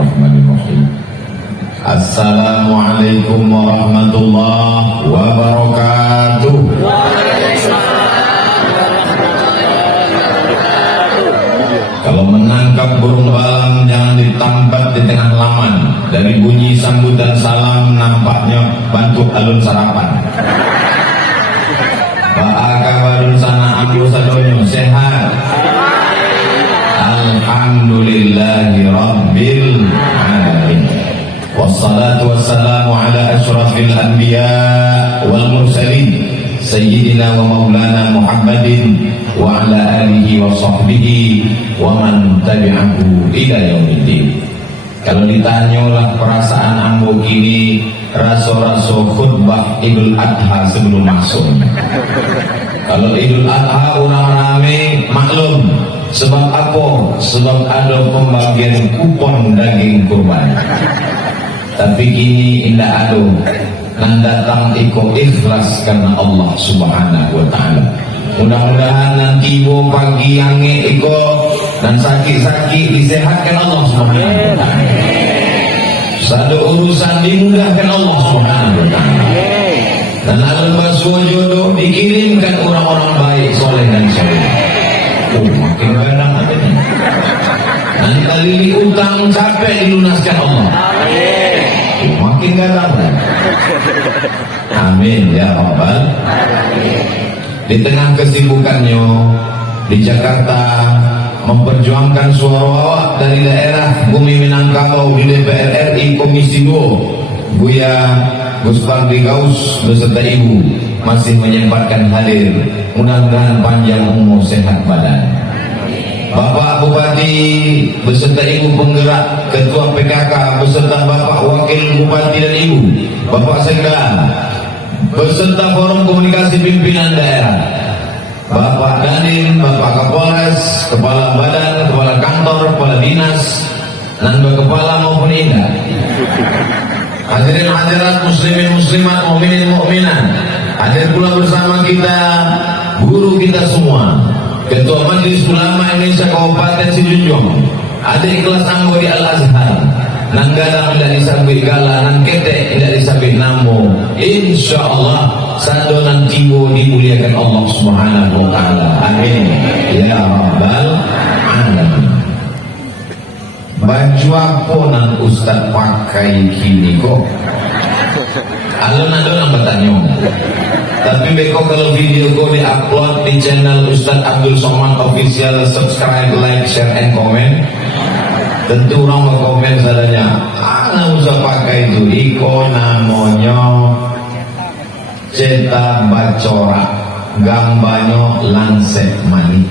Bismillahirrahmanirrahim. Assalamualaikum warahmatullahi wabarakatuh. Kalau menangkap burung balang jangan ditambat di tengah laman. Dari bunyi sambutan salam nampaknya bantu alun sarapan. Ba'akabarun sana amru sadonyo sehat. Alhamdulillahi rabbil alamin. Wassalatu wassalamu ala asyrafil anbiya wal mursalin Sayyidina wa maulana Muhammadin wa ala alihi wa sahbihi wa man tabi'ahu ila yaumiddin. Kalau ditanyalah perasaan ambo kini raso-raso khutbah Idul Adha sebelum masuk. Kalau Idul Adha orang rame maklum. Sebab apa? Sebab ada pembagian kupon daging kurban. Tapi kini indah ada nan datang iko ikhlas karena Allah Subhanahu wa ta'ala. Mudah-mudahan nanti bo pagi yange iko dan sakit-sakit disehatkan Allah Subhanahu wa ta'ala. Satu urusan dimudahkan Allah Subhanahu wa ta'ala. Dan alun basuh jodoh dikirimkan orang-orang baik, soleh dan soleh. Makin banyak adanya. Nanti kali utang capek dilunaskan Allah. Makin galang. Amin ya Rabbal. Di tengah kesibukannya di Jakarta memperjuangkan suara awak dari daerah Bumi Minangkabau di DPR RI Komisi 2, Buya Gus Pardi Gaus beserta ibu masih menyempatkan hadir. Mudah-mudahan panjang umur sehat badan. Bapak Bupati beserta ibu penggerak, Ketua PKK beserta Bapak Wakil Bupati dan ibu, Bapak Sekda beserta Forum Komunikasi Pimpinan Daerah, Bapak Dandim, Bapak Kapolres, Kepala Badan, Kepala Kantor, Kepala Dinas, dan Kepala maupun Indah. Hadirin hadirat muslimin muslimat, mukminin mukminat, hadir pula bersama kita guru kita semua, Ketua Majelis Ulama Indonesia Kabupaten Sijunjung, adik kelas anggo di Al-Azhar, nang gadang tidak disabit gala, nang ketek tidak disabit namo. Insyaallah satu nanti dimuliakan Allah Subhanahu wa ta'ala. Amin ya Rabbal alamin. Baju apa nang Ustaz pakai kini kok? Alun-alun yang bertanya. Tapi beko kalau video kau di-upload di channel Ustaz Abdul Somad Official, subscribe, like, share, and comment. Tentu orang komen sadanya, nggak usah pakai itu. Iko namanya cetak bacora, gambarnya lansek mani,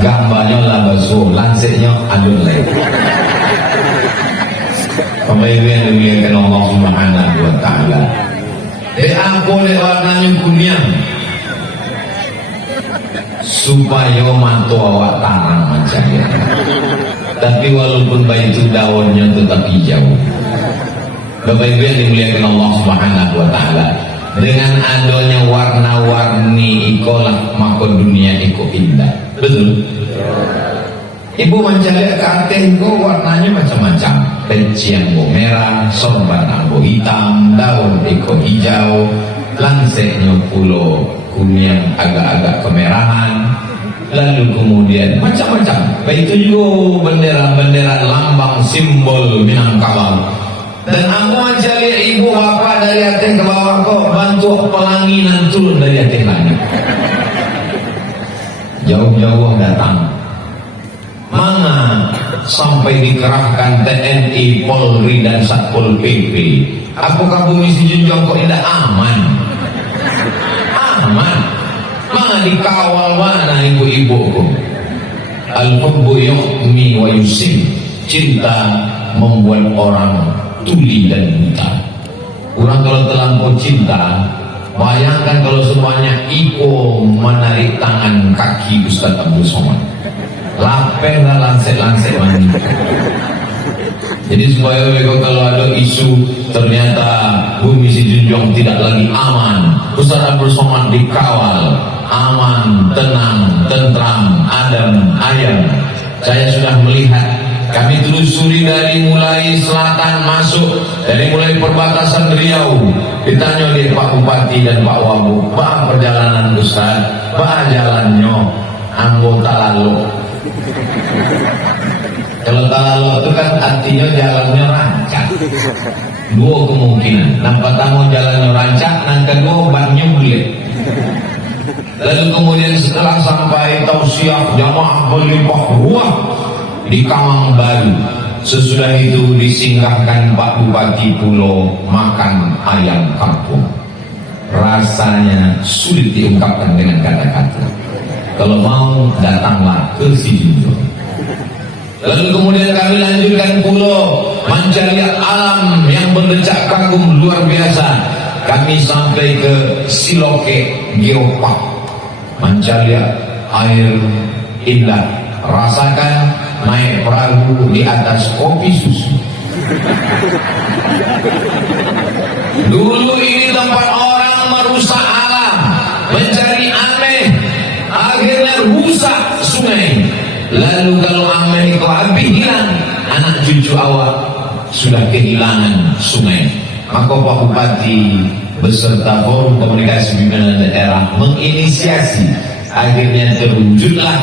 gambarnya labaso, lanseknya adun lagi. Pemimpin yang dimuliakan Allah Subhanahu wa ta'ala. Aku warnanya kuning supaya mantu awak tarang macam ya. Tapi walaupun baik itu daunnya tetap hijau. Bapak Ibu yang dimuliakan Allah Subhanahu wa ta'ala, dengan adanya warna-warni ikolah maka dunia iko indah. Betul? Ibu mencari karteh itu warnanya macam-macam. Pencian merah, sorban ambo hitam, daun iko hijau, lanseknya pulo kuning agak-agak kemerahan, lalu kemudian macam-macam. Baik itu juga bendera-bendera lambang simbol Minangkabau. Dan aku mencari ibu bapak dari atas ke bawah kok bantu pelanginan turun dari atas langit. Jauh-jauh datang. Mana sampai dikerahkan TNI, Polri dan Satpol PP. Apakah Bumi Sijunjung kok tidak aman? Aman. Mana dikawal mana ibu-ibuku? Al-hubbu yu'mi wa yusim. Cinta membuat orang tuli dan buta. Orang kalau terlampau cinta, bayangkan kalau semuanya iko menarik tangan kaki Ustaz Abdul Somad. Lapehlah lansek-lansek mandi. Jadi supaya kalau ada isu ternyata Bumi Sijunjung tidak lagi aman, Ustaz Abdul Somad dikawal, aman, tenang, tentram, adem, ayem. Saya sudah melihat Kami telusuri dari mulai selatan masuk, dari mulai perbatasan Riau. Ditanya oleh Pak Bupati dan Pak Wabuk, Pak perjalanan Ustaz, Pak jalannya, anggota lalu. Kalau lalu itu kan artinya jalannya rancak. Dua kemungkinan. Yang pertama jalannya rancak, yang kedua bannya bulet. Lalu kemudian setelah sampai tausiah jamaah berlimpah ruah di Kamang Baru, sesudah itu disinggahkan Pak Bupati Pulau makan ayam kampung. Rasanya sulit diungkapkan dengan kata-kata. Kalau mau datanglah ke Sijunjung. Lalu kemudian kami lanjutkan pulau mencari alam yang berdecak kagum luar biasa. Kami sampai ke Siloke Geopark, mencari air indah, rasakan naik perahu di atas kopi susu. Dulu ini tempat orang merusak alam, mencari aneh, akhirnya rusak sungai. Lalu kalau aneh itu habis hilang, anak cucu awak sudah kehilangan sungai. Maka Pak Bupati beserta Forum Komunikasi Pimpinan Daerah menginisiasi, akhirnya terwujudlah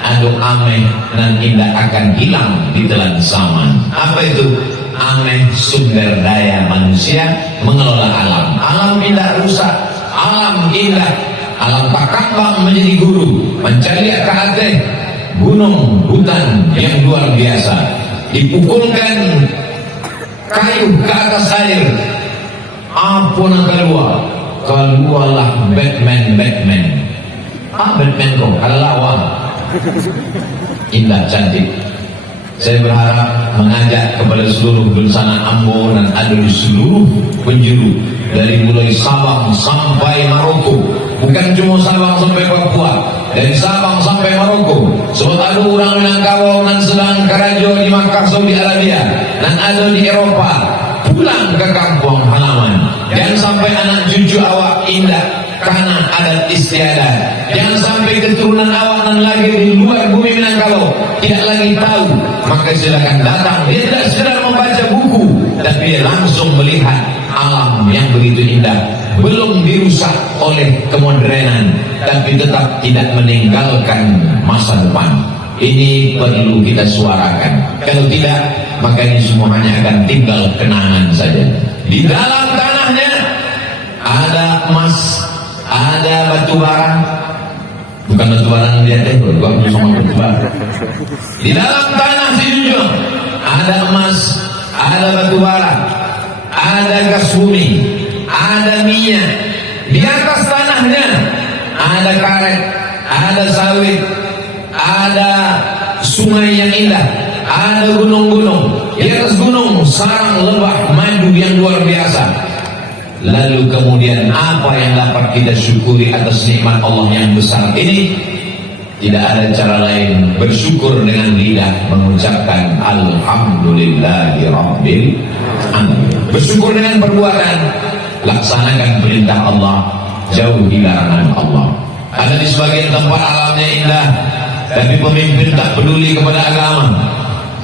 aduk ameh dan indah akan hilang di telan zaman. Apa itu? Ameh sumber daya manusia mengelola alam. Alam indah rusak, alam indah, alam takambang menjadi guru, mencari ke atas gunung hutan yang luar biasa, dipukulkan kayu ke atas air. Apa nak keluarlah Batman. Batman kok lawan indah cantik. Saya berharap mengajak kepada seluruh bencana Ambo dan ada di seluruh penjuru, dari mulai Sabang sampai Maroko, bukan cuma Sabang sampai Papua, dari Sabang sampai Maroko. Sebab ada orang Minangkabau dan sedang kerajo di Makkah Saudi Arabia, dan ada di Eropa, pulang ke kampung halaman. Jangan sampai anak cucu awak indah karena adat istiadat. Jangan sampai keturunan awak dan lahir di luar bumi Minangkabau tidak lagi tahu. Maka silakan datang. Dia tidak sekedar membaca buku, tapi dia langsung melihat alam yang begitu indah, belum dirusak oleh kemodernan, tapi tetap tidak meninggalkan masa depan. Ini perlu kita suarakan. Kalau tidak, maka ini semua hanya akan tinggal kenangan saja. Di dalam tanahnya ada emas, ada batu bara, bukan batu bara yang di atas, bukan sama batu bara. Di dalam tanah Sijunjung ada emas, ada batu bara, ada gas bumi, ada minyak. Di atas tanahnya ada karet, ada sawit, ada sungai yang indah, ada gunung-gunung. Di atas gunung sarang lebah madu yang luar biasa. Lalu kemudian apa yang dapat kita syukuri atas nikmat Allah yang besar ini? Tidak ada cara lain bersyukur dengan lidah mengucapkan Alhamdulillahirabbil alamin. Bersyukur dengan perbuatan, laksanakan perintah Allah, jauhi larangan Allah. Ada di sebagian tempat alamnya indah, tapi pemimpin tak peduli kepada agama.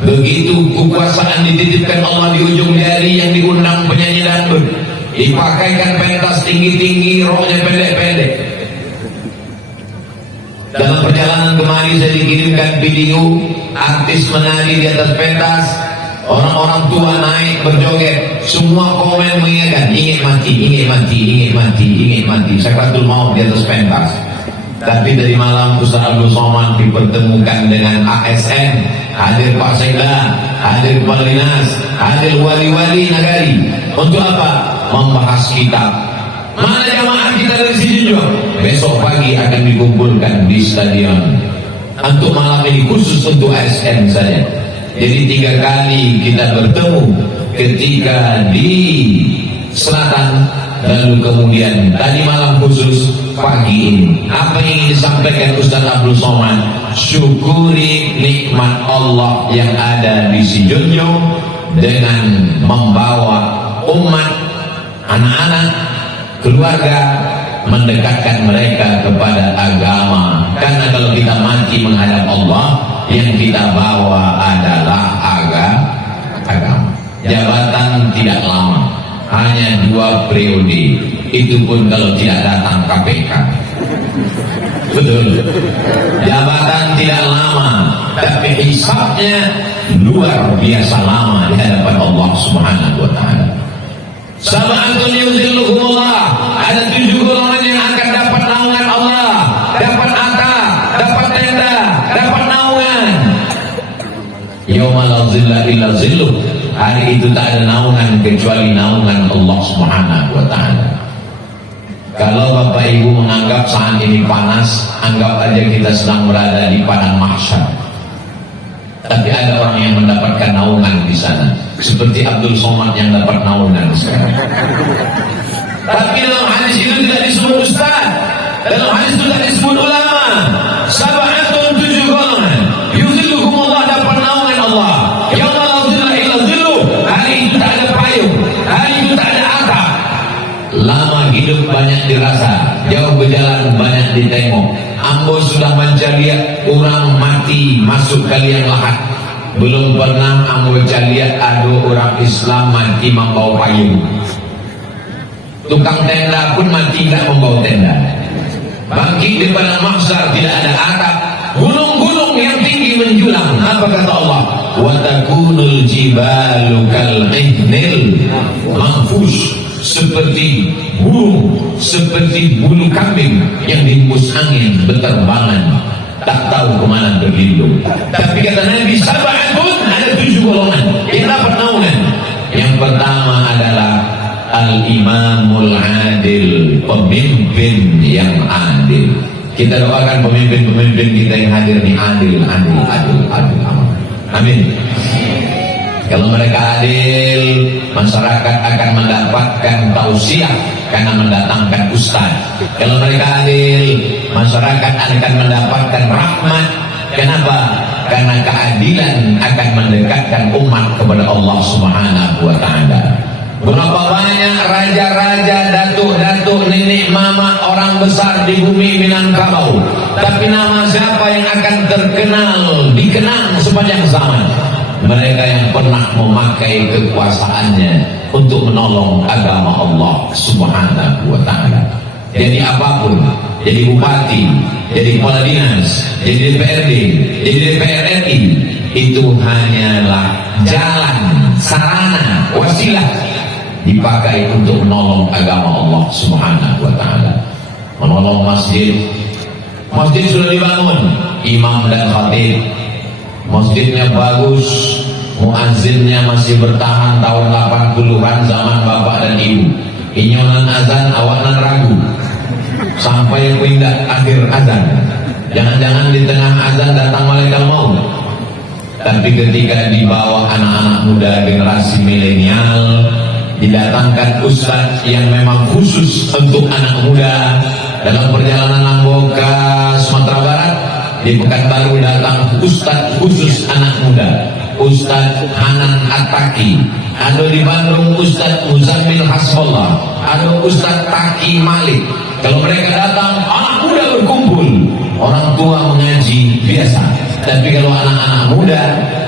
Begitu kekuasaan dititipkan Allah di ujung jari yang diundang penyanyi dangdut, dipakaikan pentas tinggi-tinggi, roknya pendek-pendek. Dalam perjalanan kemari saya dikirimkan video artis menari di atas pentas, orang-orang tua naik berjoget, semua komen mengingatkan ingin mati, sakratul maut di atas pentas. Tapi dari malam Ustaz Abdul Somad dipertemukan dengan ASN, hadir Pak Sekda, hadir Pak Linas, hadir wali-wali nagari. Untuk apa? Membahas kitab. Mana jamaah kita dari Sijunjung? Besok pagi akan dikumpulkan di stadion. Untuk malam ini khusus untuk ASN saja. Jadi 3 kali kita bertemu, ketika di selatan, lalu kemudian tadi malam khusus pagi ini. Apa yang ingin disampaikan Ustaz Abdul Somad? Syukuri nikmat Allah yang ada di Sijunjung dengan membawa umat, anak-anak, keluarga, mendekatkan mereka kepada agama. Karena kalau kita mati menghadap Allah, yang kita bawa adalah jabatan tidak lama, hanya 2 periode, itu pun kalau tidak datang KPK. Betul, jabatan tidak lama, tapi hisabnya luar biasa lama di hadapan Allah Subhanahu wa Ta'ala. Sab'atun yuzilluhumullah, ada 7 golongan yang akan dapat naungan Allah, dapat atap, dapat tenda, dapat naungan. Yauma la zilla illa zilluh, hari itu tak ada naungan kecuali naungan Allah Subhanahu wa Ta'ala. Kalau Bapak Ibu menganggap saat ini panas, anggap aja kita sedang berada di padang mahsyar. Tapi ada orang yang mendapatkan naungan di sana, seperti Abdul Somad yang dapat naungan sekarang. Tapi dalam hadis itu tidak disebut ustaz, dalam hadis itu tidak disebut ulama. Sab'atun 7 golongan, yuzilluhumullah, dapat naungan Allah. Yauma la zilla illa zilluh, hari itu tak ada payung, hari itu tak ada atap. Lama hidup banyak dirasa, jauh berjalan banyak ditengok. Ambo sudah mencari orang mati masuk ke liang lahat, belum pernah ambo lihat ada orang Islam mati membawa payung. Tukang tenda pun mati tidak membawa tenda. Bangkit di padang mahsyar tidak ada atap, gunung-gunung yang tinggi menjulang. Apa kata Allah? Wa takunul jibalu kal ihnil manfush, seperti burung, seperti bulu kambing yang dihembus angin berterbangan, tak tahu kemana berlindung. Tapi kata Nabi, sab'atun, ada 7 golongan yang dapat naungan. Yang pertama adalah al-imamul adil, pemimpin yang adil. Kita doakan pemimpin-pemimpin kita yang hadir ini adil. Amin. Kalau mereka adil, masyarakat akan mendapatkan tausiah karena mendatangkan ustaz. Kalau mereka adil, masyarakat akan mendapatkan rahmat. Kenapa? Karena keadilan akan mendekatkan umat kepada Allah Subhanahu wa Ta'ala. Berapa banyak raja-raja, datuk-datuk, nenek mama, orang besar di bumi Minangkabau, tapi nama siapa yang akan dikenang sepanjang zaman? Mereka yang pernah memakai kekuasaannya untuk menolong agama Allah Subhanahu wa Ta'ala. Jadi apapun, jadi bupati, jadi kepala dinas, jadi DPRD, jadi DPR RI, itu hanyalah jalan, sarana, wasilah dipakai untuk menolong agama Allah Subhanahu wa Ta'ala. Menolong masjid sudah dibangun, imam dan khatib, masjidnya bagus, muazzinnya masih bertahan tahun 80-an zaman bapak dan ibu. Inyonan azan awanan ragu sampai pindah akhir azan. Jangan-jangan di tengah azan datang malaikat maut. Tapi ketika di bawah anak-anak muda generasi milenial, didatangkan ustaz yang memang khusus untuk anak muda. Dalam perjalanan Ambo ke Sumatera Barat, di Pekanbaru datang ustaz khusus anak muda, Ustaz Hanan Ataki. Ada di Bandung Ustaz Muzammil Hasbollah, ada Ustaz Taki Malik. Kalau mereka datang, anak muda berkumpul, orang tua mengaji biasa. Tapi kalau anak-anak muda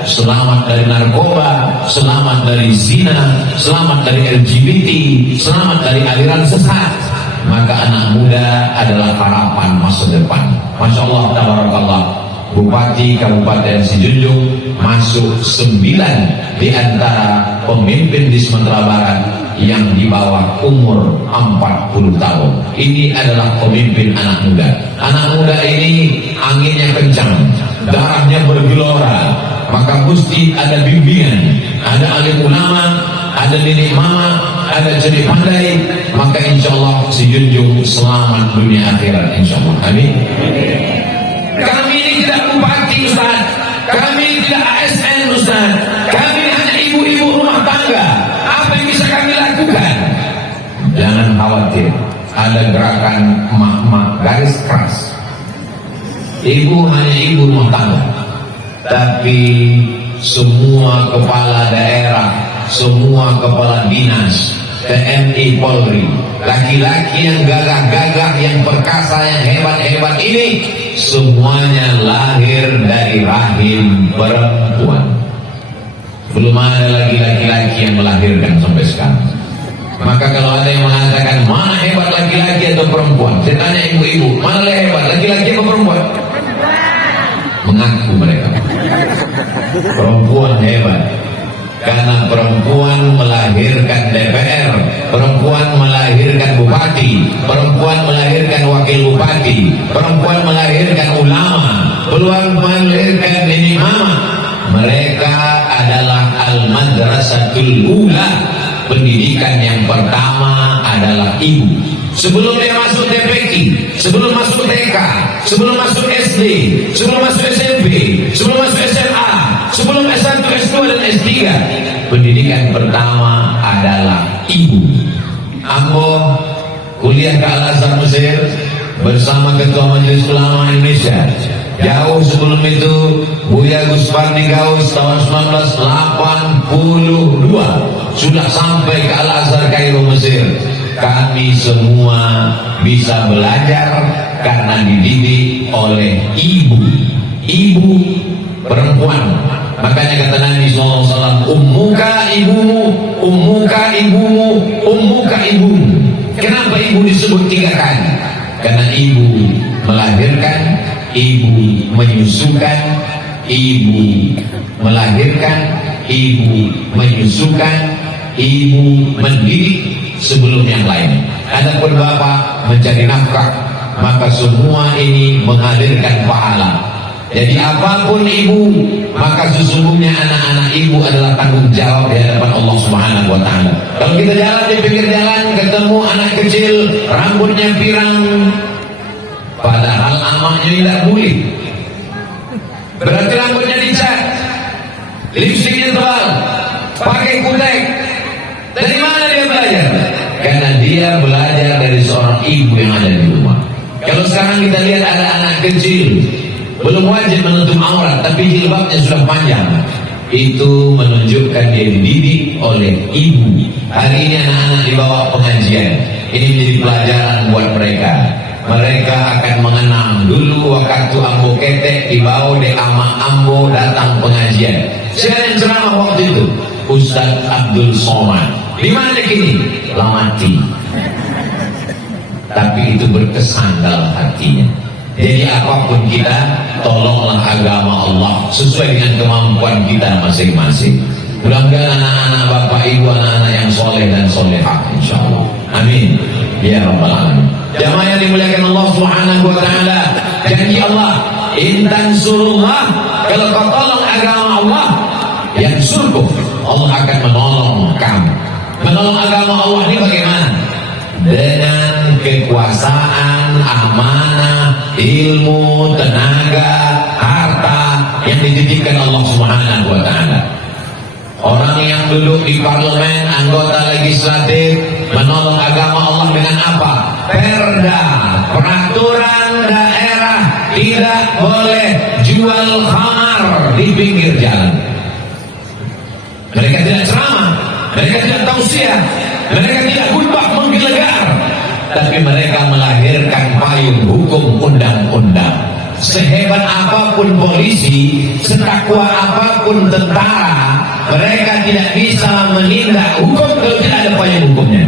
selamat dari narkoba, selamat dari zina, selamat dari LGBT, selamat dari aliran sesat, maka anak muda adalah harapan masa depan. Masya Allah, tabarakallah. Bupati Kabupaten Sijunjung masuk 9 di antara pemimpin di Sumatera Barat yang di bawah umur 40 tahun. Ini adalah pemimpin anak muda. Anak muda ini anginnya kencang, darahnya bergelora, maka mesti ada bimbingan, ada alim ulama, ada nenek mama, ada jadi pandai, maka insya Allah Sijunjung selamat dunia akhirat insya Allah. Amin. Kami ini tidak bupati Ustaz, kami tidak ASN Ustaz, kami hanya ibu-ibu rumah tangga. Apa yang bisa kami lakukan? Jangan khawatir, ada gerakan emak-emak garis keras. Ibu hanya ibu rumah tangga, tapi semua kepala daerah, semua kepala dinas, TNI Polri, laki-laki yang gagah-gagah, yang perkasa, yang hebat-hebat ini semuanya lahir dari rahim perempuan. Belum ada lagi laki-laki yang melahirkan sampai sekarang. Maka kalau ada yang mengatakan mana hebat laki-laki atau perempuan, saya tanya ibu-ibu, mana lebih hebat, laki-laki atau perempuan? Mengaku mereka perempuan hebat, karena perempuan melahirkan DPR, perempuan melahirkan bupati, perempuan melahirkan wakil bupati, perempuan melahirkan ulama, perempuan melahirkan ini mama. Mereka adalah al-madrasatul ula. Pendidikan yang pertama adalah ibu. Sebelum dia masuk TPQ, sebelum masuk TK, sebelum masuk SD, sebelum masuk SMP, sebelum masuk SMA, sebelum S1, S2 dan S3, pendidikan pertama adalah ibu. Ambo kuliah ke Al-Azhar Mesir bersama Ketua Majelis Ulama Indonesia. Jauh sebelum itu Buya Gus Pardi Gaus tahun 1982 sudah sampai ke Al-Azhar Kairo Mesir. Kami semua bisa belajar karena dididik oleh ibu perempuan. Makanya kata Nabi SAW, ummuka ibumu, ummuka ibumu, ummuka ibumu. Kenapa ibu disebut 3 kali? Karena ibu melahirkan, ibu menyusukan, ibu melahirkan, ibu menyusukan, ibu mendidik sebelum yang lain. Adapun bapak mencari nafkah, maka semua ini menghadirkan pahala. Jadi apapun ibu, maka sesungguhnya anak-anak ibu adalah tanggung jawab di hadapan Allah Subhanahu wa Ta'ala. Kalau kita jalan di pinggir jalan, ketemu anak kecil, rambutnya pirang, padahal amaknya tidak boleh, berarti rambutnya dicat, lipstiknya tebal, pakai kutek. Dari mana dia belajar? Karena dia belajar dari seorang ibu yang ada di rumah. Kalau sekarang kita lihat ada anak kecil belum wajib menutup aurat, tapi jilbabnya sudah panjang, itu menunjukkan dia dididik oleh ibu. Hari ini anak-anak dibawa pengajian, ini menjadi pelajaran buat mereka. Mereka akan mengenang dulu waktu ambo ketek dibawa de ama ambo datang pengajian. Siapa yang ceramah waktu itu? Ustaz Abdul Somad. Di mana kini? Lamati. Tapi itu berkesan dalam hatinya. Jadi apapun kita, tolonglah agama Allah sesuai dengan kemampuan kita masing-masing. Mudah-mudahan anak-anak bapak ibu, anak-anak yang soleh dan solehah, insyaallah. Amin ya rabbal alamin. Jamaah yang dimuliakan Allah Subhanahu wa Ta'ala, janji Allah, intan surullah, kalau kau tolong agama Allah, yang surga Allah akan menolong kamu. Menolong agama Allah ini bagaimana? Dengan kekuasaan, amanah, ilmu, tenaga, harta yang dititipkan Allah Subhanahu wa Ta'ala. Orang yang duduk di parlemen, anggota legislatif, menolong agama Allah dengan apa? Perda, peraturan daerah, tidak boleh jual khamar di pinggir jalan. Mereka tidak ceramah, mereka tidak tausiah, mereka tidak khutbah menggelegar, tapi mereka melahirkan payung hukum undang-undang. Sehebat apapun polisi, setakwa apapun tentara, mereka tidak bisa menindak hukum kalau tidak ada payung hukumnya.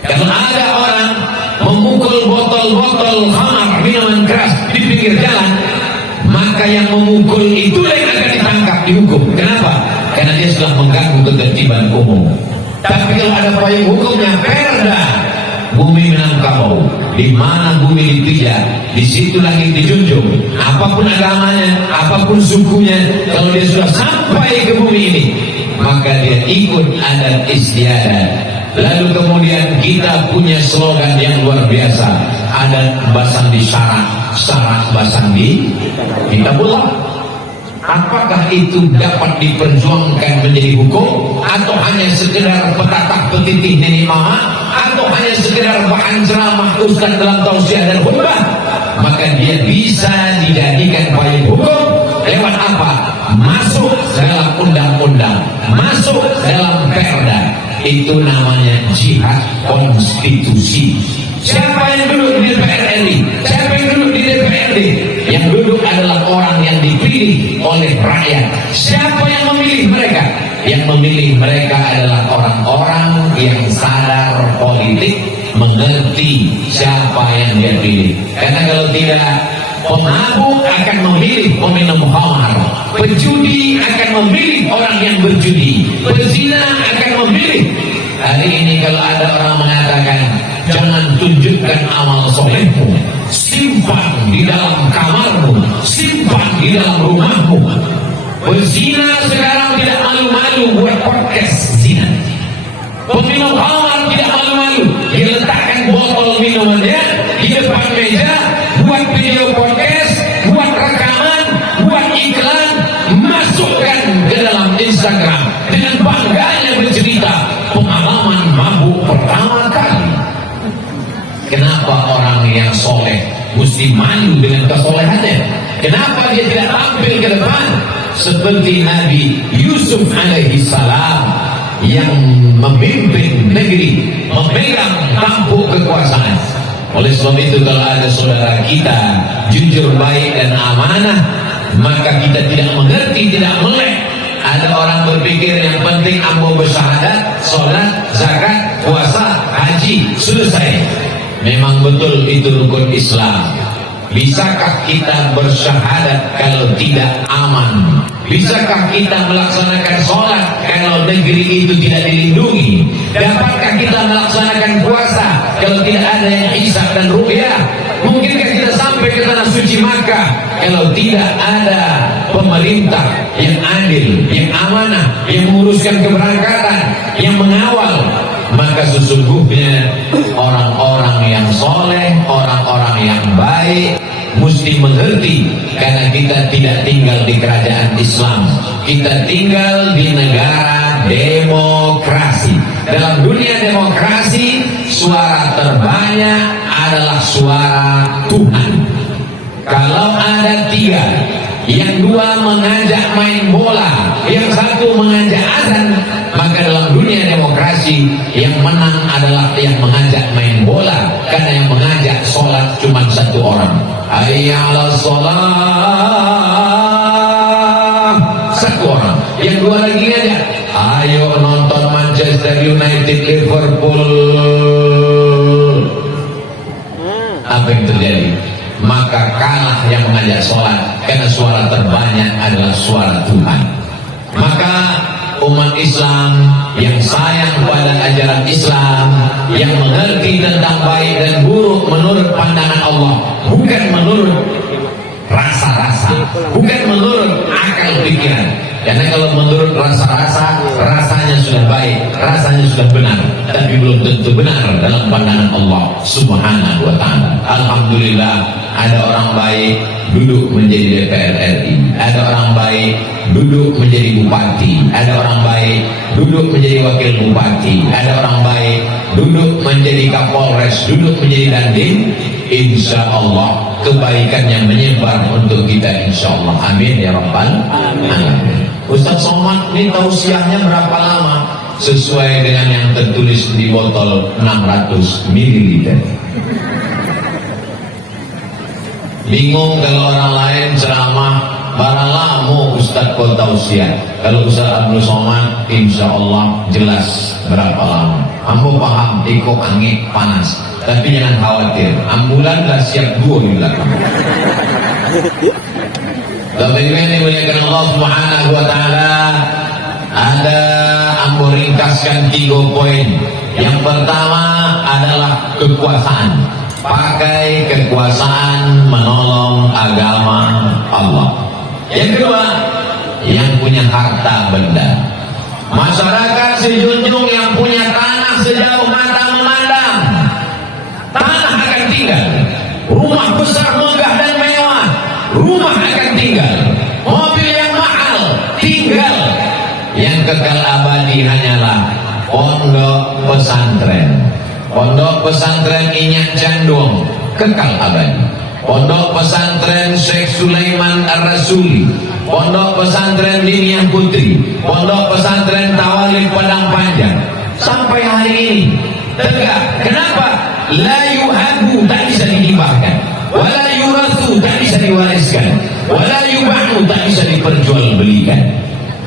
Kalau ada orang memukul botol-botol khamar, minuman keras di pinggir jalan, maka yang memukul itu yang akan ditangkap, dihukum. Kenapa? Karena dia sudah mengganggu ketertiban umum. Tapi kalau ada payung hukumnya, perda, bumi Minangkabau, di mana bumi dipijak, di situ langit dijunjung. Apapun agamanya, apapun sukunya, kalau dia sudah sampai ke bumi ini, maka dia ikut adat istiadat. Lalu kemudian kita punya slogan yang luar biasa, adat basang di syarat, syarat basang di kitabullah. Apakah itu dapat diperjuangkan menjadi hukum, atau hanya sekedar petatah petitih nenek mama, atau hanya sekedar bahan ceramah ustaz dalam tausiah dan khutbah? Maka dia bisa dijadikan payung hukum lewat apa? Masuk dalam undang-undang, masuk dalam perda. Itu namanya jihad konstitusi. Siapa yang duduk di DPR RI? Siapa yang duduk di DPRD? Yang duduk adalah orang yang dipilih oleh rakyat. Siapa yang memilih mereka? Yang memilih mereka adalah orang-orang yang sadar politik, mengerti siapa yang dia pilih. Karena kalau tidak, pemabuk akan memilih peminum khamar, pejudi akan memilih orang yang berjudi, pezina akan memilih. Hari ini kalau ada orang mengatakan jangan tunjukkan amal solehmu, simpan di dalam kamarmu, simpan di dalam rumahmu. Pezina sekarang tidak malu-malu buat podcast zina. Peminum khamar tidak malu-malu, dia letakkan botol minumannya di depan meja, buat video podcast, buat rekaman, buat iklan, masukkan ke dalam Instagram dengan bangganya bercerita pengalaman mabuk pertama kali. Kenapa orang yang soleh mesti malu dengan kesolehannya? Kenapa dia tidak tampil ke depan seperti Nabi Yusuf alaihi salam yang memimpin negeri, memegang tampuk kekuasaan? Oleh sebab itu kalau ada saudara kita jujur, baik dan amanah, maka kita tidak mengerti, tidak melek. Ada orang berpikir yang penting ambo bersyahadat, sholat, zakat, puasa, haji, selesai. Memang betul itu rukun Islam. Bisakah kita bersyahadat kalau tidak aman? Bisakah kita melaksanakan sholat kalau negeri itu tidak dilindungi? Dapatkah kita melaksanakan puasa kalau tidak ada yang hisab dan ruqyah? Mungkinkah kita sampai ke tanah suci Makkah kalau tidak ada pemerintah yang adil, yang amanah, yang menguruskan keberangkatan, yang mengawal? Maka sesungguhnya orang-orang yang soleh, orang-orang yang baik mesti mengerti, karena kita tidak tinggal di kerajaan Islam, kita tinggal di negara demokrasi. Dalam dunia demokrasi, suara terbanyak adalah suara Tuhan. Kalau ada tiga, yang dua mengajak main bola, yang satu mengajak azan, maka dalam dunia demokrasi yang menang adalah yang mengajak main bola, karena yang mengajak sholat cuma satu orang. Hayya 'alas sholat, satu orang. Yang dua lagi aja, ayo nonton Manchester United Liverpool. Apa yang terjadi? Maka kalah yang mengajak sholat, karena suara terbanyak adalah suara Tuhan. Maka umat Islam yang sayang pada ajaran Islam, yang mengerti tentang baik dan buruk menurut pandangan Allah, bukan menurut rasa-rasa, bukan menurut akal pikiran. Karena kalau menurut rasa-rasa, rasanya sudah baik, rasanya sudah benar, tapi belum tentu benar dalam pandangan Allah Subhanahu wa ta'ala. Alhamdulillah, ada orang baik duduk menjadi DPR RI, ada orang baik duduk menjadi bupati, ada orang baik duduk menjadi wakil bupati, ada orang baik duduk menjadi kapolres, duduk menjadi dandim. Insya Allah kebaikannya menyebar untuk kita, insya Allah. Amin ya rabbal alamin. Ustaz Somad ini tausiahnya berapa lama? Sesuai dengan yang tertulis di botol 600 ml. Bingung kalau orang lain ceramah, barang lama Ustaz kau tausiah. Kalau Ustaz Abdul Somad, insya Allah jelas berapa lama. Ambo paham, tiko angin panas, tapi jangan khawatir, ambulan dah siap dua di belakang. Tapi ini dimuliakan Allah Subhanahu wa ta'ala. Ada ambo ringkaskan 3 poin. Yang pertama adalah kekuasaan. Pakai kekuasaan menolong agama Allah. Yang kedua, yang punya harta benda. Masyarakat sejunjung yang punya tanah sejauh mata memandang. Tanah akan tinggal. Rumah besar megah dan mewah, rumah akan tinggal. Mobil yang mahal tinggal. Yang kekal abadi hanyalah pondok pesantren. Pondok pesantren Inyak Candung kekal abadi. Pondok pesantren Syekh Sulaiman Ar-Rasuli, pondok pesantren Diniah Putri, pondok pesantren Tawalib Padang Panjang sampai hari ini tegak. Kenapa? la yuhabu, tak bisa dihibahkan, wala yurasu, tak bisa diwariskan, wala yubahu, tak bisa diperjualbelikan.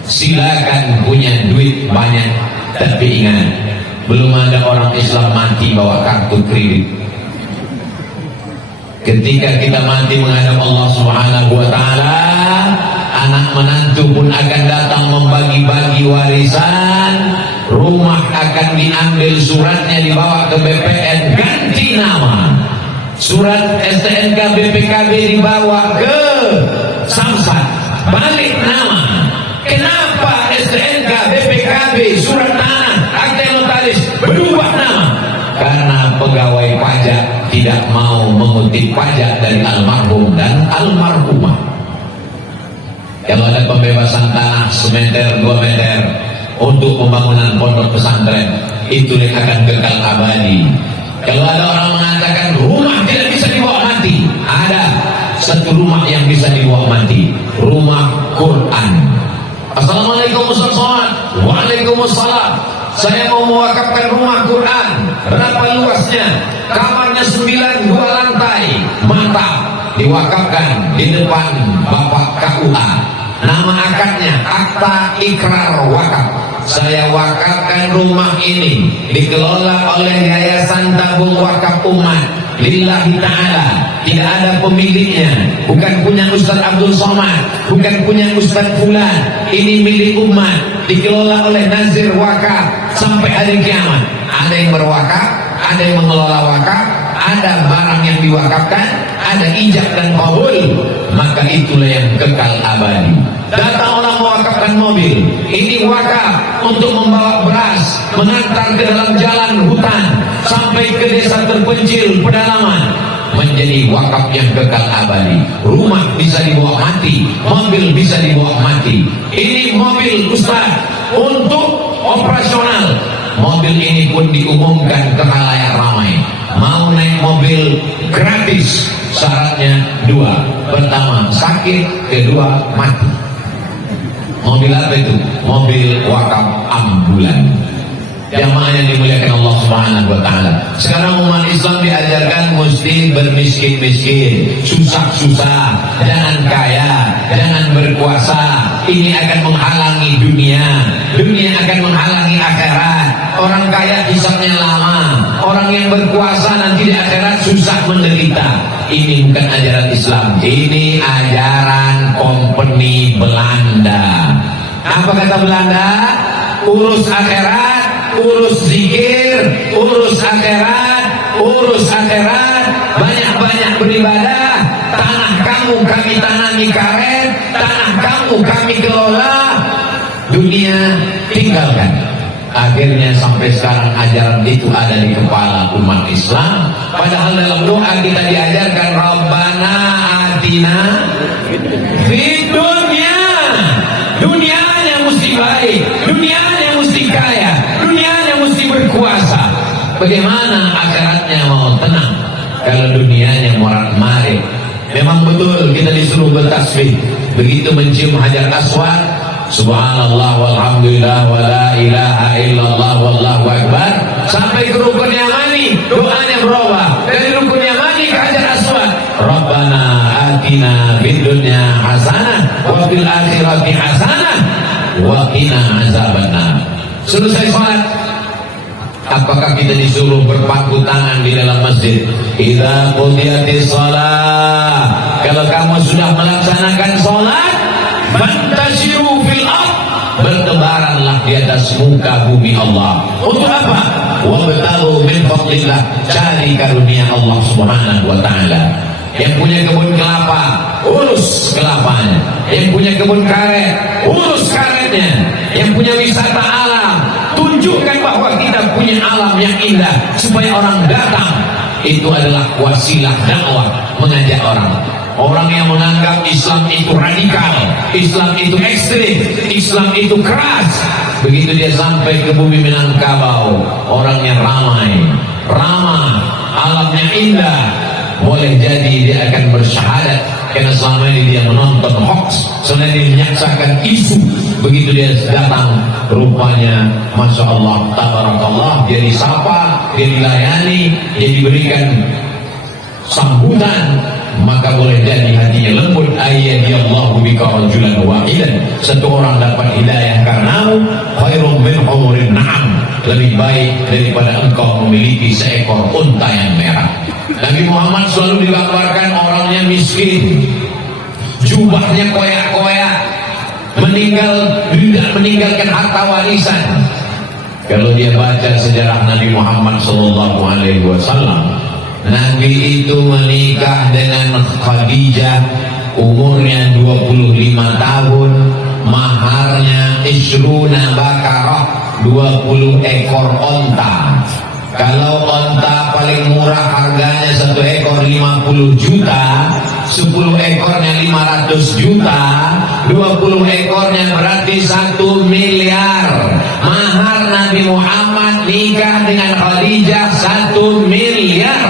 Silakan punya duit banyak, tapi ingat, belum ada orang Islam mati bawa kartu kredit. Ketika kita mati menghadap Allah Subhanahu wa taala, anak menantu pun akan datang membagi-bagi warisan, rumah akan diambil suratnya dibawa ke BPN ganti nama, surat STNK BPKB dibawa ke Samsat balik nama. Kenapa STNK BPKB surat tanah akte notaris berubah nama? Karena pegawai pajak tidak mau mengutip pajak dari almarhum dan almarhumah. Kalau ada pembebasan tanah semeter 2 meter untuk pembangunan pondok pesantren, itu yang akan kekal abadi. Kalau ada orang mengatakan rumah tidak bisa dibawa mati, ada satu rumah yang bisa dibawa mati, rumah Quran. Assalamualaikum Ustaz. Waalaikumsalam. Saya mau mewakafkan rumah Quran. Berapa luasnya? Kamarnya 9, 2 lantai. Mantap. Diwakafkan di depan Bapak KUA. Nama akadnya Akta Ikrar Wakaf. Saya wakafkan rumah ini dikelola oleh Yayasan Tabung Wakaf Umat lillahi ta'ala, tidak ada pemiliknya, bukan punya Ustaz Abdul Somad, bukan punya Ustaz Fulan, ini milik umat, dikelola oleh Nazir Wakaf sampai hari kiamat. Ada yang berwakaf, ada yang mengelola wakaf, ada barang yang diwakafkan, ada ijab dan qabul, maka itulah yang kekal abadi. Datang orang mewakafkan mobil, ini wakaf untuk membawa beras, mengantar ke dalam jalan hutan sampai ke desa terpencil pedalaman, menjadi wakaf yang kekal abadi. Rumah bisa dibawa mati, mobil bisa dibawa mati. Ini mobil Ustaz untuk operasional. Mobil ini pun diumumkan ke khalayak ramai. Mau naik mobil gratis, syaratnya 2. Pertama sakit, kedua mati. Mobil apa itu? Mobil wakaf ambulan. Jamaah yang dimuliakan Allah Subhanahu wa taala. Sekarang umat Islam diajarkan mesti bermiskin-miskin, susah-susah, jangan kaya, jangan berkuasa. Ini akan menghalangi dunia. Dunia akan menghalangi akhirat. Orang kaya hisabnya lama, orang yang berkuasa nanti di akhirat susah menderita. Ini bukan ajaran Islam, ini ajaran company Belanda. Apa kata Belanda? Urus akhirat, urus zikir, urus akhirat, urus akhirat, banyak-banyak beribadah. Tanah kamu kami tanami karet, tanah kamu kami kelola. Dunia tinggalkan. Akhirnya sampai sekarang ajaran itu ada di kepala umat Islam. Padahal dalam doa kita diajarkan Rabbana atina fid dunya. Dunianya mesti baik, dunianya mesti kaya, dunianya mesti berkuasa. Bagaimana akhiratnya mau tenang kalau dunianya morat-marit? Memang betul kita disuruh bertasbih. Begitu mencium Hajar Aswad, subhanallah walhamdulillah wa la ilaha illallah wallahu akbar, sampai ke rukun yamani, doanya berubah dari rukun yamani ke Hajar Aswad. Rabbana atina fid dunya hasanah wa fil akhirati hasanah wa qina azabannar. Selesai salat, apakah kita disuruh berpangku tangan di dalam masjid? Idza qudiyatis shalah, kalau kamu sudah melaksanakan salat, fantashiru fil ardh, bertebaranlah di atas muka bumi Allah. Untuk apa? Wabtaghu min fadlillah, cari karunia Allah Subhanahu wa taala. Yang punya kebun kelapa, urus kelapanya. Yang punya kebun karet, urus karetnya. Yang punya wisata alam, tunjukkan bahwa kita punya alam yang indah supaya orang datang. Itu adalah wasilah dakwah, mengajak orang. Orang yang menganggap Islam itu radikal, Islam itu ekstrim, Islam itu keras, begitu dia sampai ke bumi Minangkabau, orangnya ramai, ramah, alamnya indah, boleh jadi dia akan bersyahadat karena selama ini dia menonton hoax, selama ini menyaksikan isu. Begitu dia datang, rupanya Masya Allah, tabarakallah, dia disapa dia dilayani, dia diberikan sambutan, maka boleh jadi hatinya lembut. Ayyadiyallahu bika rajulan wahidan, satu orang dapat hidayah karenamu, khairum min humurin na'am, lebih baik daripada engkau memiliki seekor unta yang merah. Nabi Muhammad selalu digambarkan orangnya miskin, jubahnya koyak-koyak, tidak meninggalkan harta warisan. Kalau dia baca sejarah Nabi Muhammad SAW, Nabi itu menikah dengan Khadijah, umurnya 25 tahun, maharnya isruna bakarah, 20 ekor onta. Kalau onta paling murah harganya 1 ekor 50 juta, 10 ekornya 500 juta, 20 ekornya berarti 1 miliar. Mahar Nabi Muhammad nikah dengan Khadijah 1 miliar.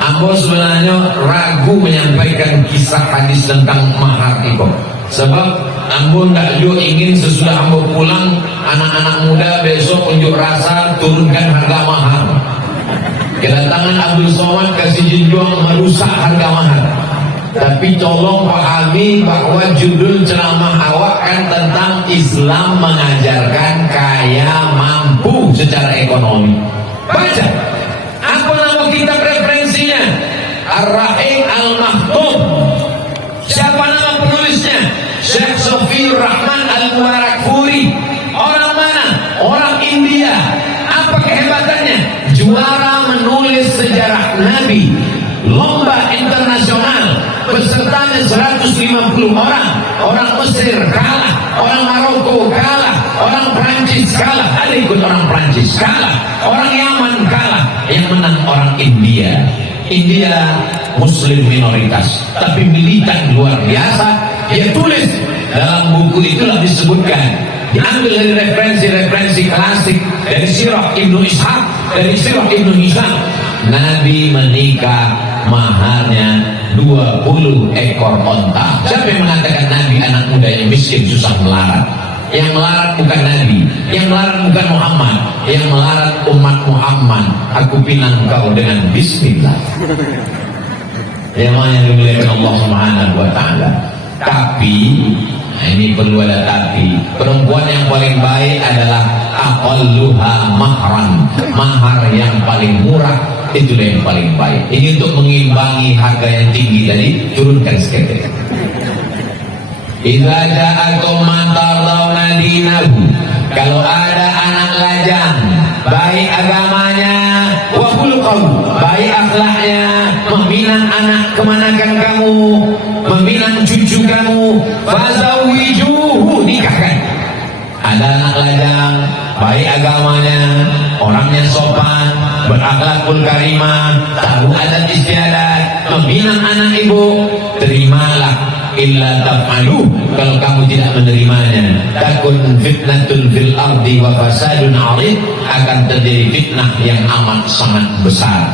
Ambo sebenarnya ragu menyampaikan kisah hadis tentang mahar itu, sebab ambo tidak juga ingin sesudah ambo pulang anak-anak muda besok unjuk rasa turunkan harga mahar. Kedatangan Abdul Somad kasih junjung merusak harga mahar. Tapi tolong pahami bahwa judul ceramah awak kan tentang Islam mengajarkan kaya mampu secara ekonomi. Baca apa nama kitab referensinya? Ar-Rahim Al-Maktum. Siapa nama penulisnya? Syekh Sofiur Rahman Al-Mubarakfuri. Orang mana? Orang India. Apa kehebatannya? Juara menulis sejarah Nabi, lomba internasional, pesertanya 150 orang. Orang Mesir kalah, orang Maroko kalah, orang Prancis kalah, ada ikut orang Prancis kalah, orang Yaman kalah, yang menang orang India. India Muslim minoritas, tapi militan luar biasa. Dia tulis dalam buku, itulah disebutkan, diambil dari referensi-referensi klasik, dari Sirah Ibnu Ishaq, dari Sirah Ibnu Hisham. Nabi menikah maharnya 20 ekor onta. Siapa yang mengatakan Nabi anak mudanya miskin susah melarat? Yang melarat bukan Nabi, yang melarat bukan Muhammad, yang melarat umat Muhammad. Aku pinang kau dengan Bismillah. Yang dimuliakan Allah Subhanahu wa Ta'ala. Tapi ini perlu ada tapi. Perempuan yang paling baik adalah aqalluha mahran, mahar yang paling murah, itulah yang paling baik. Ini untuk mengimbangi harga yang tinggi tadi, turunkan sedikit. Idza ja'akum man tardawna dinahu, kalau ada anak lajang, baik agamanya, wa khuluquhu, baik akhlaknya, meminang anak kemanakan kamu, meminang cucu kamu, fazawwijuhu, nikahkan. Ada anak lajang, baik agamanya, orangnya sopan, berakhlakul karimah, tahu adat istiadat, meminang anak ibu, terimalah. Illa taf'alu, kalau kamu tidak menerimanya, takun fitnatun fil ardi wa fasadun 'arid, akan terjadi fitnah yang amat sangat besar.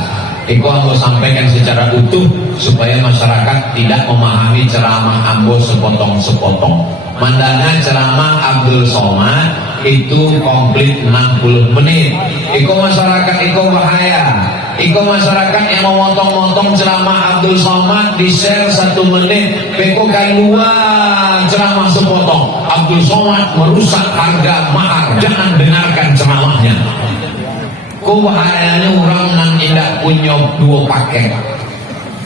Itu Ambo sampaikan secara utuh supaya masyarakat tidak memahami ceramah Ambo sepotong-sepotong. Mandangan ceramah Abdul Somad itu komplit 60 menit. Iko masyarakat iko bahaya. Iko masyarakat yang memotong-motong ceramah Abdul Somad di share 1 menit. Beko luar ceramah sepotong. Abdul Somad merusak harga mahar. Jangan dengarkan ceramahnya. Kau bahayanya orang yang tidak punya 2 paket,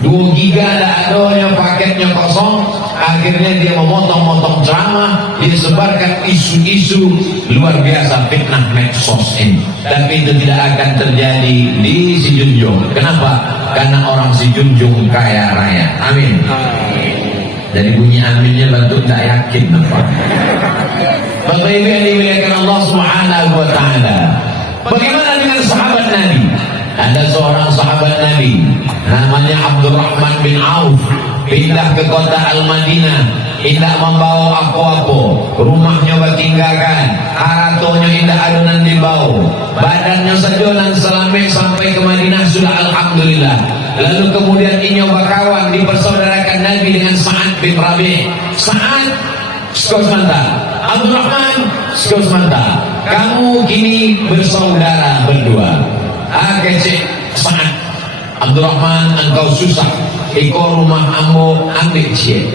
2 giga ada paketnya kosong. Akhirnya dia memotong-motong ceramah, dia sebarkan isu-isu luar biasa, fitnah medsos ini. Tapi itu tidak akan terjadi di Si Junjung. Kenapa? Karena orang Si Junjung kaya raya. Amin. Dari bunyi aminnya bentuk tak yakin. Bapak Ibu yang dimuliakan Allah Subhanahu wa Ta'ala, bagaimana dengan sahabat Nabi? Ada seorang sahabat Nabi namanya Abdurrahman bin Auf, pindah ke kota Al-Madinah, tidak membawa apa-apa, rumahnya bertinggalkan, haratonya tidak adunan dibawa, badannya sejolan selamek sampai ke Madinah sudah alhamdulillah. Lalu kemudian inyo berkawan, dipersaudarakan Nabi dengan Sa'ad bin Rabi'. Sa'ad, skos mantap. Abdurrahman, skos mantap. Kamu kini bersaudara berdua. Kecik Sa'ad, Abdurrahman engkau susah, iko rumah ambo ambil cie,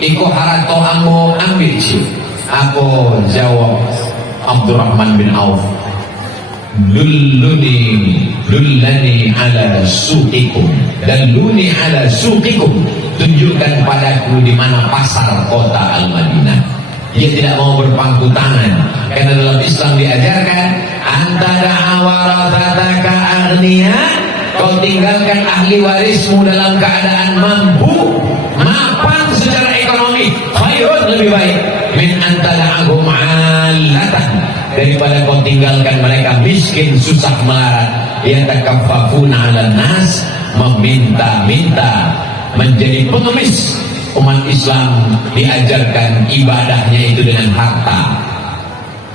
iko harato ambo ambil cie. Aku jawab Abdurrahman bin Auf, dullani ala suqikum, dalluni ala suqikum, tunjukkan padaku di mana pasar kota Al-Madinah. Dia tidak mau berpangku tangan, karena dalam Islam diajarkan antara warathataka aghnia, kau tinggalkan ahli warismu dalam keadaan mampu, mapan secara ekonomi, khairun, lebih baik min antada'ahum 'allatan, daripada kau tinggalkan mereka miskin susah melarat, yatakaffafuna 'alan nas, meminta-minta, menjadi pengemis. Umat Islam diajarkan ibadahnya itu dengan harta.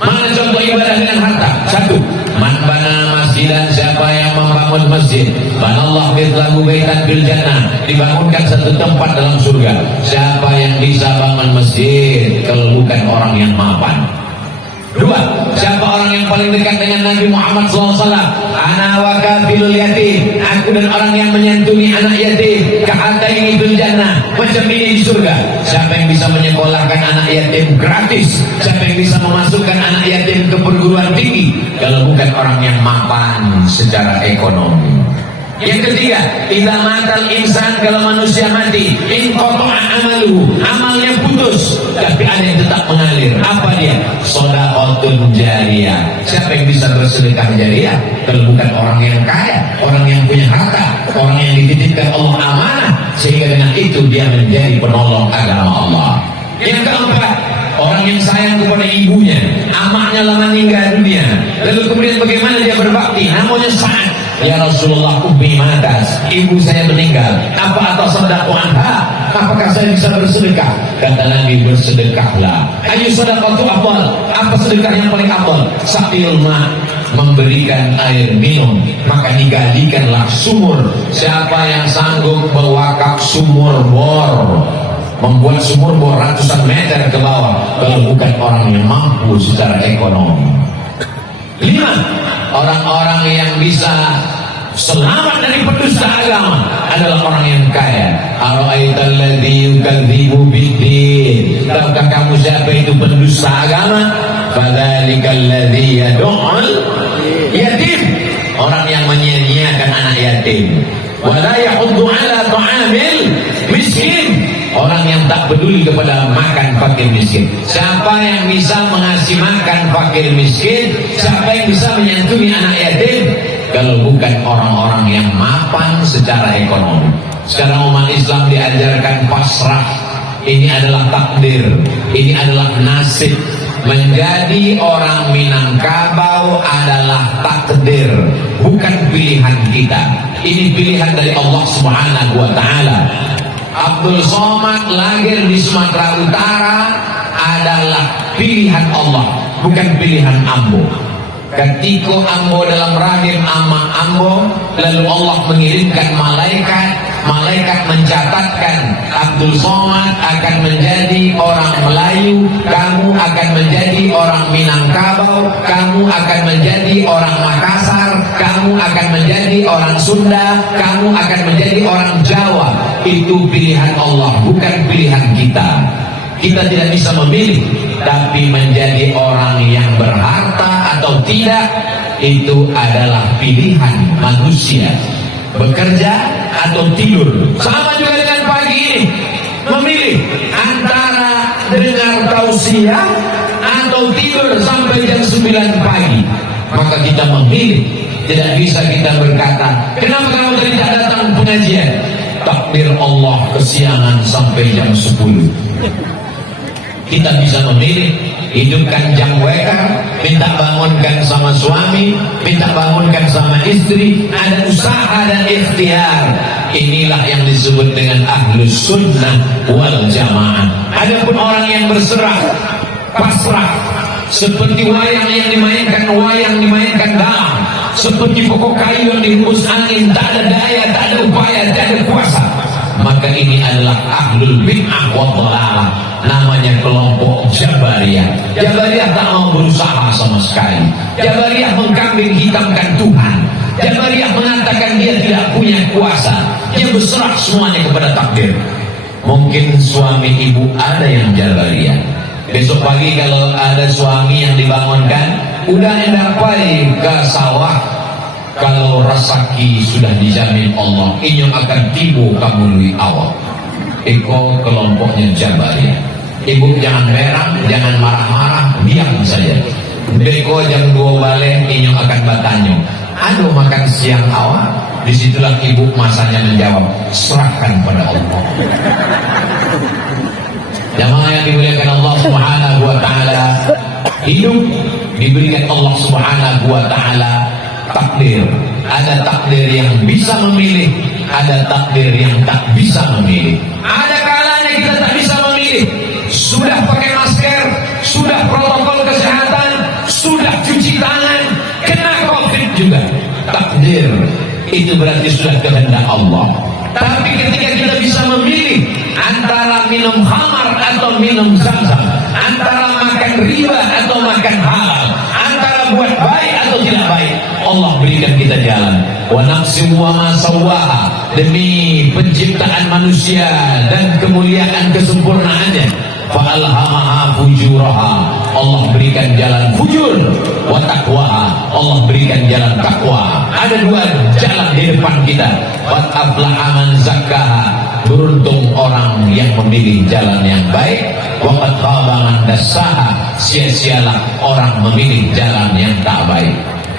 Mana contoh ibadah dengan harta? Satu, man bana masjidan, siapa yang membangun masjid, banallahu lahu baitan fil jannah, dibangunkan satu tempat dalam surga. Siapa yang bisa bangun masjid kalau bukan orang yang mapan? Dua, siapa orang yang paling dekat dengan Nabi Muhammad SAW? Ana wa kafilul yatim, aku dan orang yang menyantuni anak yatim, ka'ataini fil jannah, macam ini di surga. Siapa yang bisa menyekolahkan anak yatim gratis? Siapa yang bisa memasukkan anak yatim ke perguruan tinggi kalau bukan orang yang mapan secara ekonomi? Yang ketiga, idza matal insan, kalau manusia mati, inqata'a amaluhu, amalnya putus, tapi ada yang tetap mengalir. Apa dia? Shadaqatun jariyah. Siapa yang bisa bersedekah jariyah kalau bukan orang yang kaya, orang yang punya harta, orang yang dititipkan Allah amanah, sehingga dengan itu dia menjadi penolong agama Allah. Yang keempat, orang yang sayang kepada ibunya, amaknya lama meninggal dunia, lalu kemudian bagaimana dia berbakti? Namanya Sa'ad. Ya Rasulullah, ummi matas, ibu saya meninggal, apa atas sedekah anha? Apakah saya bisa bersedekah? Kata Nabi, bersedekahlah. Ayu sedekah itu afdal. Apa sedekah yang paling afdal? Saqil ma, memberikan air minum, maka digalikanlah sumur. Siapa yang sanggup berwakaf sumur bor, membuat sumur bor ratusan meter ke bawah, kalau bukan orang yang mampu secara ekonomi. 5, orang-orang yang bisa selamat dari pendusta agama adalah orang yang kaya. Ara'aital ladzi yukadzibu biddin, tahukah kamu siapa itu pendusta agama? Fadzalikal ladzi yad'ul yatim, orang yang menyia-nyiakan anak yatim. Wa la yahuddu 'ala ta'amil miskin, orang yang tak peduli kepada makan fakir miskin. Siapa yang bisa mengasih makan fakir miskin? Siapa yang bisa menyantuni anak yatim? Kalau bukan orang-orang yang mapan secara ekonomi. Sekarang umat Islam diajarkan pasrah. Ini adalah takdir, ini adalah nasib. Menjadi orang Minangkabau adalah takdir, bukan pilihan kita. Ini pilihan dari Allah Subhanahu wa Ta'ala. Abdul Somad lahir di Sumatera Utara adalah pilihan Allah, bukan pilihan Ambo. Ketika Ambo dalam rahim ama Ambo, lalu Allah mengirimkan malaikat, malaikat mencatatkan Abdul Somad akan menjadi orang Melayu, kamu akan menjadi orang Minangkabau, kamu akan menjadi orang Makassar, kamu akan menjadi orang Sunda, kamu akan menjadi orang Jawa. Itu pilihan Allah, bukan pilihan kita. Kita tidak bisa memilih, tapi menjadi orang yang berharta atau tidak, itu adalah pilihan manusia. Bekerja atau tidur, sama juga dengan pagi ini, memilih antara dengar tausiah atau tidur sampai jam 9 pagi. Maka kita memilih. Tidak bisa kita berkata, kenapa kamu tidak datang pengajian? Takdir Allah kesiangan sampai jam 10. Kita bisa memilih, hidupkan jam weker, minta bangunkan sama suami, minta bangunkan sama istri, ada usaha dan ikhtiar. Inilah yang disebut dengan ahlus sunnah wal jamaah. Adapun orang yang berserah, pasrah, seperti wayang yang dimainkan dalam, seperti pokok kayu yang dihembus angin, tak ada daya, tak ada upaya, tak ada kuasa, maka ini adalah ahlul bid'ah wa dhalalah. Namanya kelompok Jabariyah. Jabariyah tak mau berusaha sama sekali. Jabariyah mengkambing hitamkan Tuhan. Jabariyah mengatakan dia tidak punya kuasa, dia berserah semuanya kepada takdir. Mungkin suami ibu ada yang Jabariyah. Besok pagi kalau ada suami yang dibangunkan, udah hendak pergi ke sawah, kalau rezeki sudah dijamin Allah, inyong akan tibu kamu lui awak. Eko kelompoknya Jabariyah. Ibu jangan merah, jangan marah-marah, diam saja. Beko jam 2 balik, inyong akan bertanya, aduh makan siang awak. Disitulah ibu masanya menjawab, serahkan pada Allah. Jamaah yang dimuliakan Allah Subhanahu wa ta'ala, hidup diberikan Allah Subhanahu wa ta'ala takdir. Ada takdir yang bisa memilih, ada takdir yang tak bisa memilih. Ada kalanya kita tak bisa memilih. Sudah pakai masker, sudah protokol kesehatan, sudah cuci tangan, kena COVID juga. Takdir itu berarti sudah kehendak Allah. Tapi ketika kita bisa memilih antara minum khamar atau minum zam-zam, antara makan riba atau makan halal, antara buat baik atau tidak baik, Allah berikan kita jalan. Wa nafsin wa ma sawwaha, demi penciptaan manusia dan kemuliaan kesempurnaannya, fa'alhamaha fujuraha, Allah berikan jalan fujur, wa taqwaha, Allah berikan jalan takwa. Ada dua jalan di depan kita. Qad aflaha man zakkaha, beruntung orang yang memilih jalan yang baik. Wa qad khaba man dassaha, sia-sialah orang memilih jalan yang tak baik.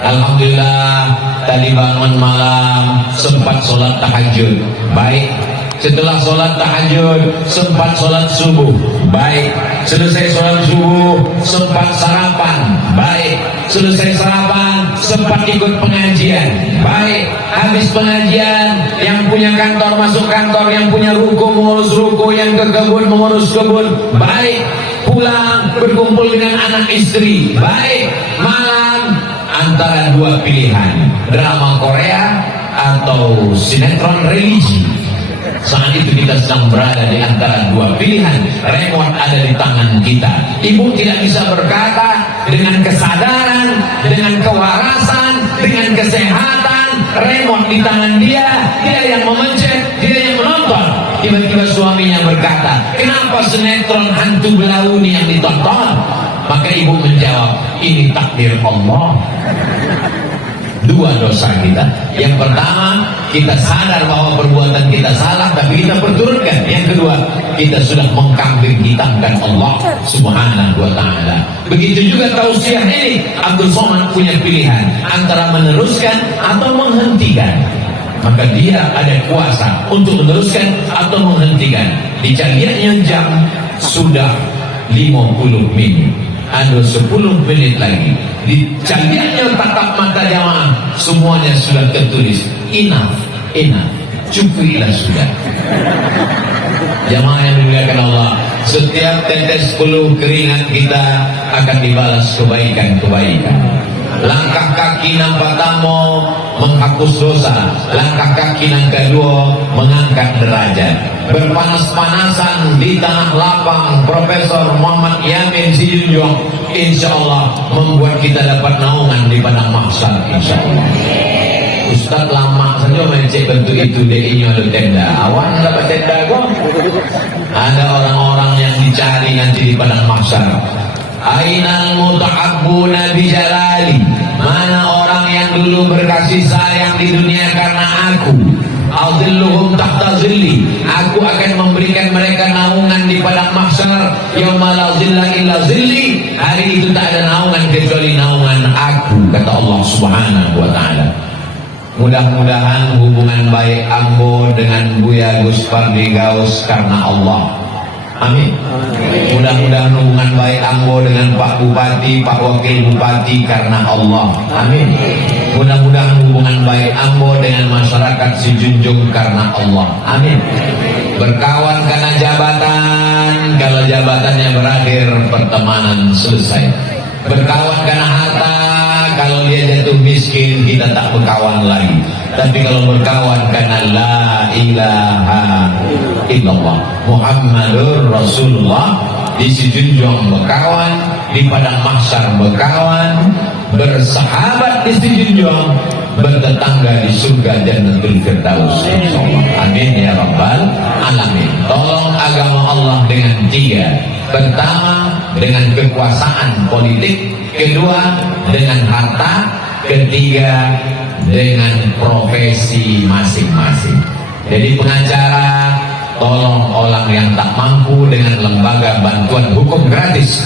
Alhamdulillah tadi bangun malam sempat sholat tahajud, baik. Setelah sholat tahajud sempat sholat subuh, baik. Selesai sholat subuh sempat sarapan, baik. Selesai sarapan sempat ikut pengajian, baik. Habis pengajian, yang punya kantor masuk kantor, yang punya ruko mengurus ruko, yang ke kebun mengurus kebun, baik. Pulang berkumpul dengan anak istri, baik. Malam antara dua pilihan, drama Korea atau sinetron religi. Saat itu kita sedang berada di antara dua pilihan. Remote ada di tangan kita. Ibu tidak bisa berkata, dengan kesadaran, dengan kewarasan, dengan kesehatan, remote di tangan dia, dia yang memencet, dia yang menonton. Tiba-tiba suaminya berkata, kenapa sinetron hantu belauni yang ditonton? Maka ibu menjawab, ini takdir Allah. Dua dosa kita. Yang pertama, kita sadar bahwa perbuatan kita salah, tapi kita perturutkan. Yang kedua, kita sudah mengkambing hitamkan Allah Subhanahu wa ta'ala. Begitu juga tausiah ini, Abdul Somad punya pilihan antara meneruskan atau menghentikan. Maka dia ada kuasa untuk meneruskan atau menghentikan. Dicariannya jam sudah 50 menit. Ada 10 menit lagi. Dicariannya tatap mata jamaah, semuanya sudah tertulis. Enough, cukuplah sudah. Jamaah yang dimuliakan Allah, setiap tetes peluh keringat kita akan dibalas kebaikan-kebaikan. Langkah kaki nang pertama menghapus dosa, langkah kaki nang kedua mengangkat derajat. Berpanas-panasan di tanah lapang Profesor Muhammad Yamin Sijunjung, insyaallah membuat kita dapat naungan di padang mahsyar, insyaallah. Ustaz lama saja mencek bentuk itu ini ada tenda. Awak dapat tenda kok. Ada orang-orang yang dicari nanti di padang mahsyar. Ainal mutahabbuna bi jalali, mana orang yang dulu berkasih sayang di dunia karena aku. Azilluhum tahta zilli, aku akan memberikan mereka naungan di padang mahsyar. Yauma la zilla illa zilli, hari itu tak ada naungan kecuali naungan aku, kata Allah Subhanahu wa ta'ala. Mudah-mudahan hubungan baik Ambo dengan Buya Gus Pardi Gaus karena Allah. Amin. Mudah-mudahan hubungan baik Ambo dengan Pak Bupati, Pak Wakil Bupati karena Allah. Amin. Mudah-mudahan hubungan baik Ambo dengan masyarakat Sijunjung karena Allah. Amin. Berkawan karena jabatan, kalau jabatannya berakhir pertemanan selesai. Berkawan karena harta, kalau dia jatuh miskin kita tak berkawan lagi. Tapi kalau berkawan karena la ilaha illallah Muhammadur Rasulullah, di Sijunjung berkawan, di padang mahsyar berkawan, bersahabat di sejunjung, bertetangga di surga Jannatul Firdaus. Amin ya rabbal alamin. Tolong agama Allah dengan tiga. Pertama, dengan kekuasaan politik. Kedua, dengan harta. Ketiga, dengan profesi masing-masing. Jadi pengacara, tolong orang yang tak mampu dengan lembaga bantuan hukum gratis.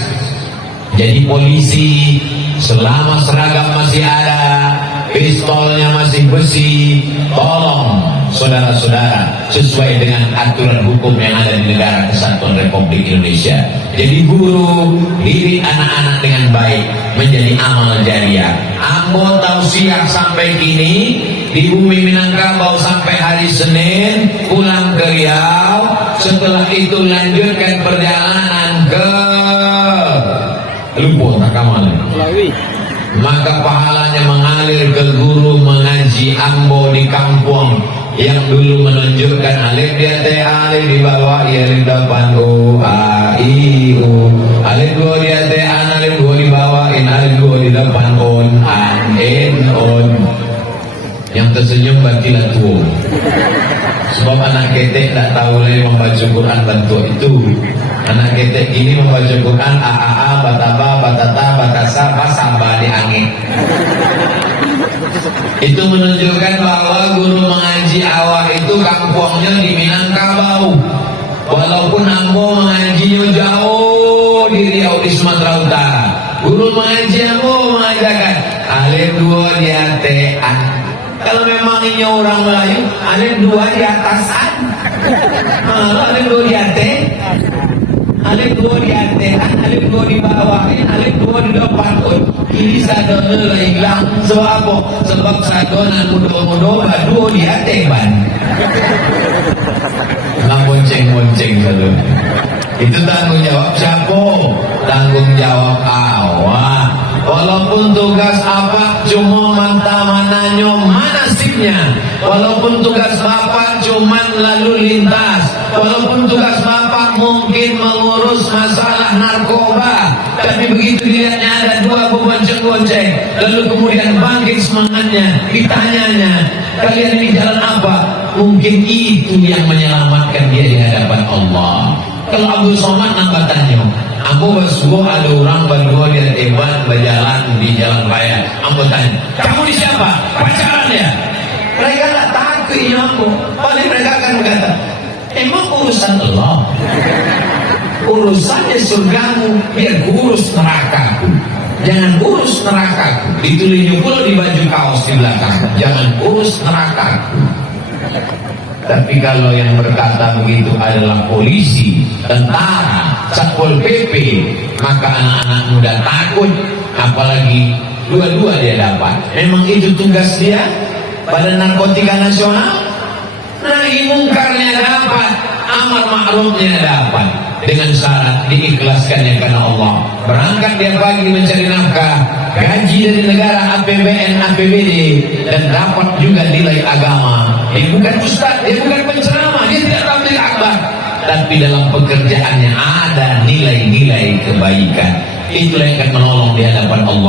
Jadi polisi, selama seragam masih ada, pistolnya masih besi, tolong saudara-saudara sesuai dengan aturan hukum yang ada di negara Kesatuan Republik Indonesia. Jadi guru, didik anak-anak dengan baik menjadi amal jariah. Ambo tausiah sampai kini di bumi Minangkabau sampai hari Senin, pulang ke Riau. Setelah itu lanjutkan perjalanan ke Lumpur Takamal. Maka pahalanya mengalir ke guru mengaji Ambo di kampung yang dulu menunjukkan alif dia teh alif di bawah alif depan u a i u, alif dua dia teh an, alif dua di bawah in, alif dua di depan on an in on. Yang tersenyum batilah tua. Sebab anak ketek tak tahu lagi membaca Quran bentuk itu. Anak ketek ini membaca Quran a a a, bataba, batata, batasa, basaba di angin. Itu menunjukkan bahwa guru mengaji awal itu kampungnya di Minangkabau. Walaupun Ambo mengajinya jauh di Riau di Sumatera Utara. Guru mengaji Ambo mengajarkan alif dua di atean. Kalau memang ini orang Melayu, alif dua di atasan. Alif dua di ate, alif dua di atean, alif dua di bawahin, alif dua di depan. Ini sadona hilang. Sebab apa? Sebab sadona mudo-mudo dua di ateban. Nggak bonceng-bonceng dulu. Itu tanggung jawab siapa? Tanggung jawab awak. Walaupun tugas apa cuma manta-mananya manasibnya. Walaupun tugas bapak cuma lalu lintas. Walaupun tugas bapak mungkin mengurus masalah narkoba. Tapi begitu dilihatnya ada dua bonceng-bonceng, lalu kemudian bangkit semangatnya, ditanyanya, kalian ini jalan apa? Mungkin itu yang menyelamatkan dia di hadapan Allah. Kalau Abdul Somad nambah tanya, aku bersuruh ada orang berdua dia teban berjalan di jalan raya. Aku tanya, kamu ini siapa? Pacaran ya? Mereka tak takut ya aku. Paling mereka akan berkata, emang urusan Allah? Urusannya surgamu, biar urus nerakaku. Jangan urus nerakaku. Ditulis pula di baju kaos di belakang. Jangan urus nerakaku. Tapi kalau yang berkata begitu adalah polisi, tentara, satpol pp, maka anak-anak muda takut. Apalagi dua-dua dia dapat. Memang itu tugas dia. Badan Narkotika Nasional, nahi mungkarnya dapat, amar ma'rufnya dapat. Dengan syarat diikhlaskannya karena Allah. Berangkat dia pagi mencari nafkah, gaji dari negara, APBN, APBD, dan dapat juga nilai agama. Dia bukan ustaz, dia bukan penceramah, dia tidak tabligh akbar, tapi dalam pekerjaannya ada nilai-nilai kebaikan. Itulah yang akan menolong di hadapan Allah.